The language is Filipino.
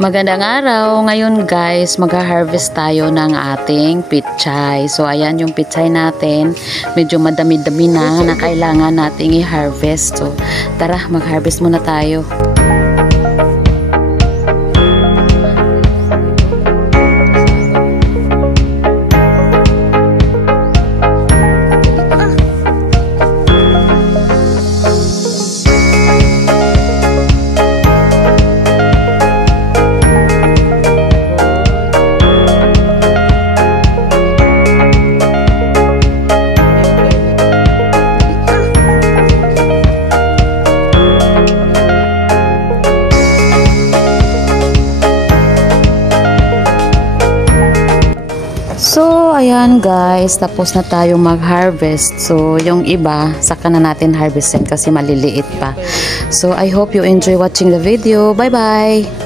Magandang araw. Ngayon guys, mag-harvest tayo ng ating pichay. So ayan yung pichay natin. Medyo madami-dami na kailangan nating i-harvest. So tara, mag-harvest muna tayo. So, ayan guys, tapos na tayo mag-harvest. So, yung iba, saka na natin harvestin kasi maliliit pa. So, I hope you enjoy watching the video. Bye-bye!